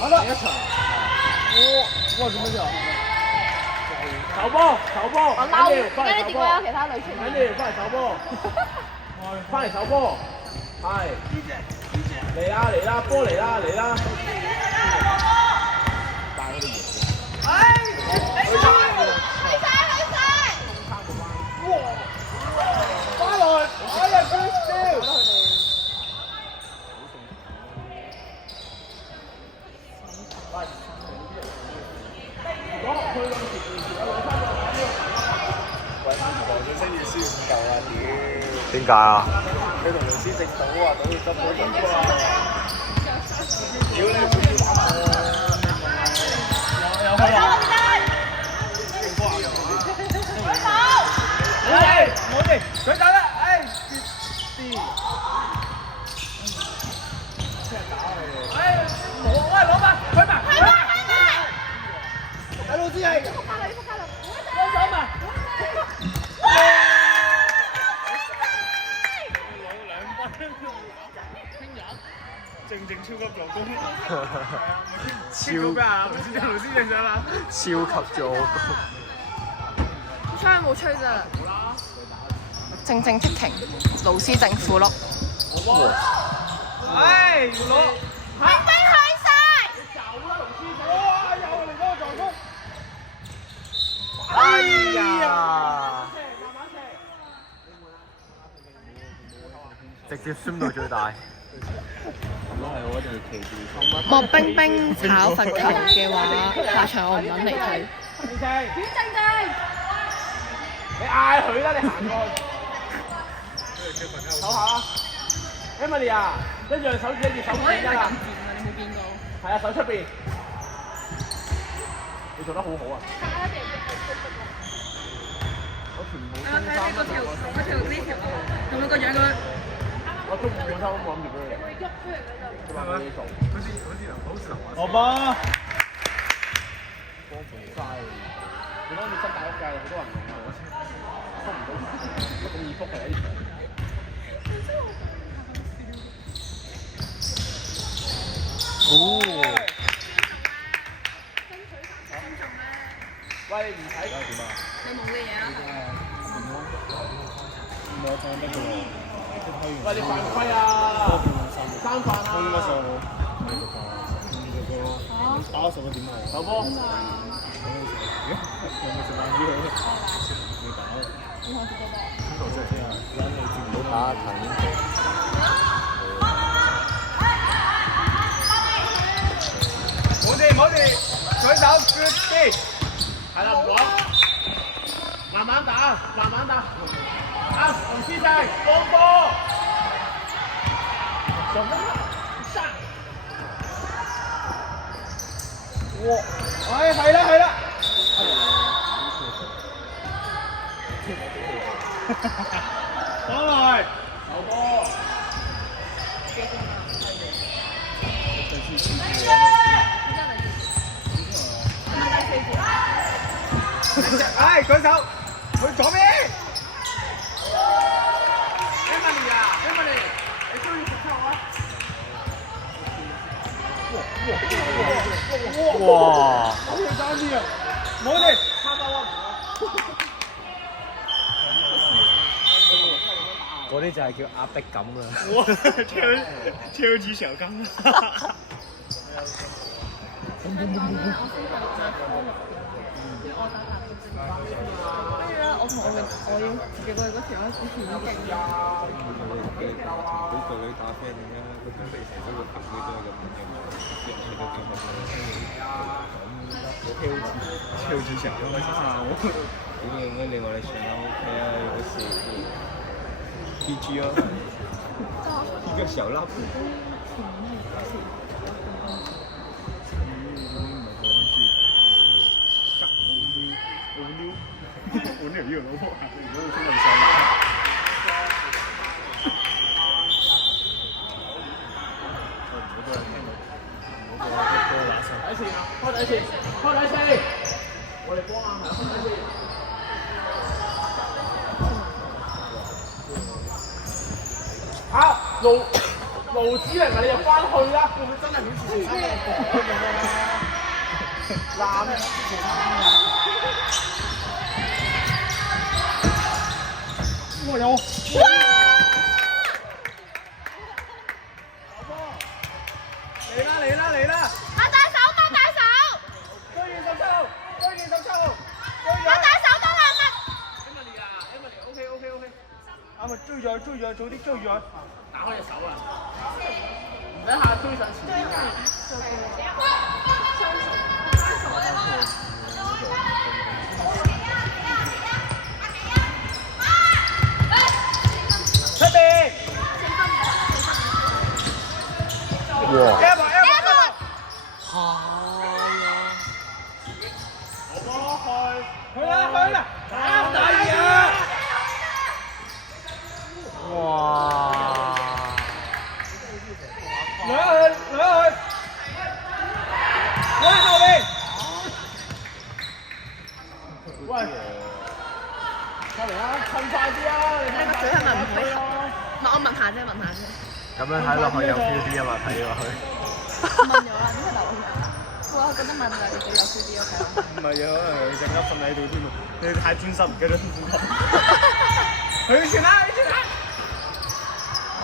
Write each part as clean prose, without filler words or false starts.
好的，一場。哇！點樣啫？手波，手波，我嬲，點解你點解有其他女傳？緊要，翻嚟手波，翻嚟手波，係。嚟啦嚟啦，波嚟啦嚟啦！帶嗰啲嘢。哎！去晒！哇！巴倫，哎呀，good steal！ 佢先要輸5嚿啊！屌，點解啊？佢同老師食賭啊，賭到執到贏啊！屌你唔好打我！有開啊！冇哋，佢走啦！哎，跌！哎，冇啊！攞翻，佢埋，佢埋！哎，老師係。幫手嘛！正超級助攻，超咩啊？老師認真啦，超級助攻。吹冇吹咋？正出庭，老師政府咯。唉，攞冰冰去晒！走啦，龍師傅！哇，又嚟嗰個助攻！哎呀！直接酸到最大。莫冰冰炒罰球嘅話，下場我唔撚嚟睇。你嗌佢啦，你行過去。手下啊 ，Emily 啊，一樣手指一隻手指一啦。你冇見過？係啊，手出邊。你做得好好啊！我全部中三啦。嗰條呢條，同佢個樣咁。我中午嗰抽我諗住俾佢。佢話冇嘢做。好吧。幫做晒。你講你新大屋計，好多人用啊，我覆唔到，咁易覆係一場。哦。喂，唔睇點啊？你冇嘅嘢啦。我唱得㗎喎。喂，你犯規啊！三犯啊！應該上我打10個點啊！手波。唔好打藤英球。冇事，舉手 good 啲，係啦，唔講，慢慢打，慢慢打。啊，洪師弟，放波，上得上。哇！哎，係啦。上來，球波。哎，舉手，去左邊。Emily 啊 ，Emily，你中意食球啊？哇！好似爭啲啊！冇哋，差唔多。嗰啲就係叫壓迫感啦。哇！超級小剛。跟住咧，我同我要自己過去嗰條咧，之前都勁㗎。同嗰個女打 friend 咁樣，佢平時成日都會行嗰種咁樣，人哋都幾好超級小剛啊！點解另外你選 OK 啊？有個是 PG 啊，一個小拉布。我那有老婆，如果我现在想买。第一次啊，開第一次，我哋幫下係開第一次。好，路路子嚟㗎，你入翻去啦，會唔會真係好似前三咁講咁樣啦？攬前三哇有！嚟啦！擘大手，擘大手！追完十抽，追完十抽，擘大手多啦！Emily 啊，Emily，OK，啱啊，追咗，早啲追咗，打開隻手啊！唔使下推上前面㗎。出邊！哇！去啦！啱大嘢！哇！兩去，我喺後邊。喂，過嚟啦，趁快啲啊！你睇嘴係咪唔配合？唔係，我問下啫。咁樣睇落去有 feel 啲啊嘛，睇落去。問咗啦，點解留意啊？我覺得問就你幾有 feel 啲啊！唔係啊，可能你陣間瞓喺度添啊！你太專心，唔記得呼吸。去前啦！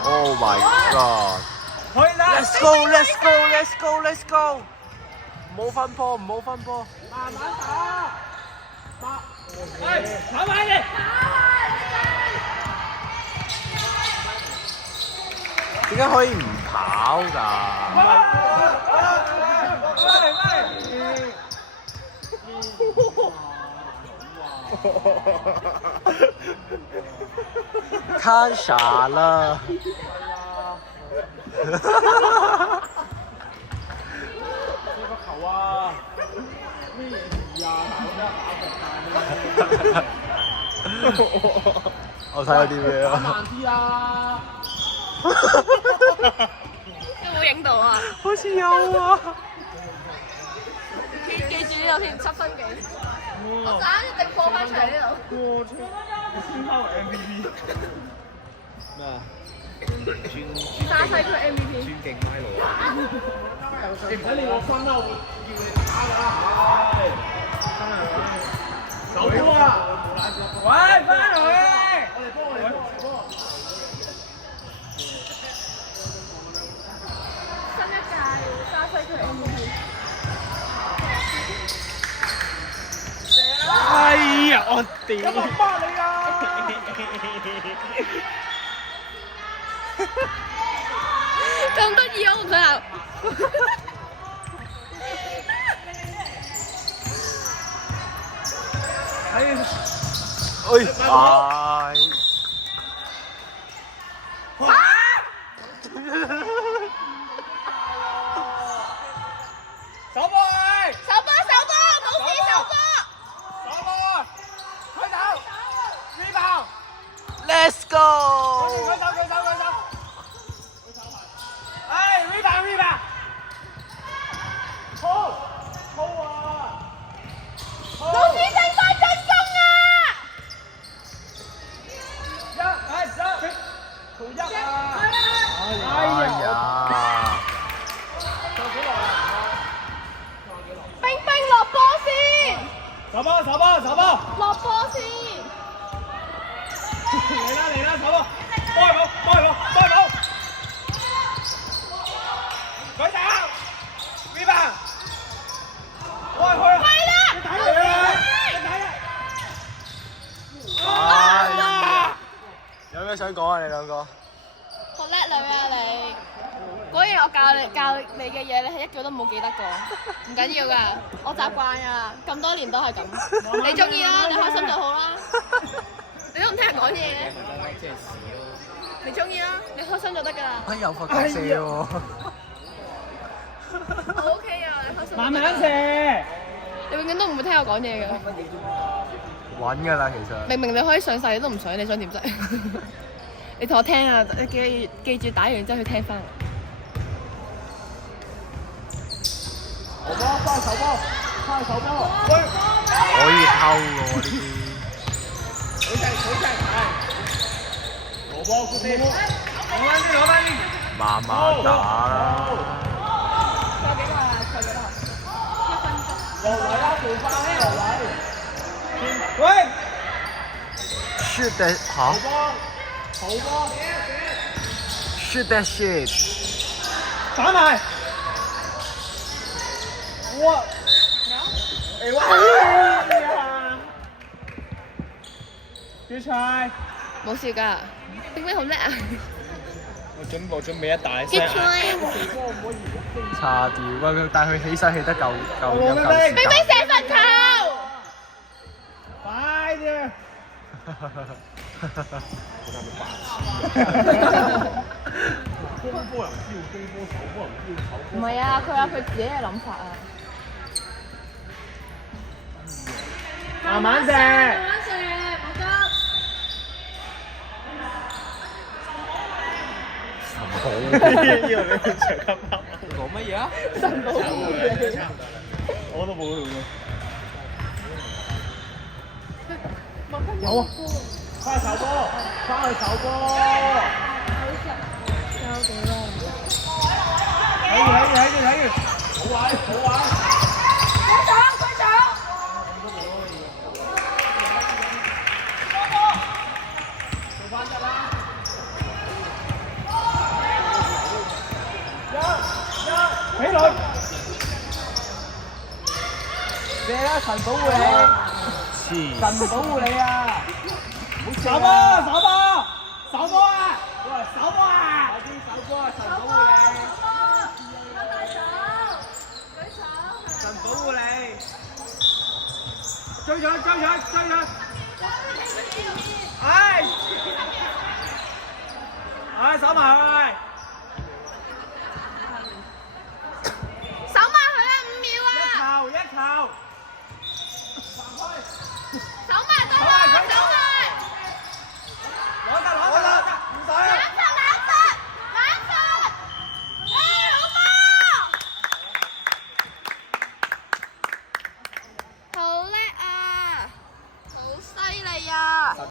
Oh my god！ 去啦 Let's go！ 唔好分波！慢慢打，跑埋嚟！點解可以唔跑㗎？看傻了。呢個球啊！咩事啊？我睇下啲咩啊？慢啲啦！有冇影到啊？好似有啊！記住呢度添，7分幾。我陣一定播翻出嚟呢度。我操！先拋 MVP。咩啊？沙西區 MVP。尊敬麥路啊！唔使你攞分啦，我叫你打㗎啦，手波啊！喂，翻嚟！我哋波！新一屆沙西區 MVP。哎呀！我屌！有冇巴你啊！咁得意，我唔想鬧。手波！冇事，手波。手波！開手 ！rebound！ Let's go！ 舉手！哎 rebound！ 好啊！老師正快進攻啊！同一啊！哎呀！冰落波先，手波！落波先。嚟啦，手波！開波！舉手 ！rebound！ 開去啊！係啦，你睇啊！有咩想講啊？你兩個？好叻女啊你！果然我教你嘅嘢，你係一句都冇記得過。唔緊要㗎，我習慣㗎，咁多年都係咁。你中意啦，你開心就好啦。你都唔聽人講嘢嘅。你中意啦，你開心就得㗎啦。哎，有罰球射喎！我 OK 啊，你開心。慢慢射。你永遠都唔會聽我講嘢㗎。穩㗎啦，其實。明明你可以上晒，你都唔想，你想點啫？你同我聽啊！你記住打完之後去聽翻。翻手波！可以偷㗎喎呢啲。好正，係。攞波，攞翻啲。慢慢打啦。仲有幾耐啊？仲有幾耐？落位啦，做翻咧落位。喂，是的，好好。波，好波，是的是。打埋。哇！哎哇！哎呀！決賽。冇事㗎，冰冰好叻啊！我準備一大決賽，差啲，喂，但係佢起勢起得夠有夠時冰冰間。射罰球。快啲！攻波人招攻波，守波人招守波。唔係啊，佢有佢自己嘅諗法啊。慢慢射。好。以為你會長級包。講乜嘢啊？神保護你。我都冇用嘅。有啊！翻去守波，翻去守波。睇住，好玩，好玩。做翻一啦！起來！射啦，神保護你！神保護你啊！守波，守波，守波啊！喂，守波啊！快啲守波啊！神保護你！神保護你！追上！哎！守埋佢！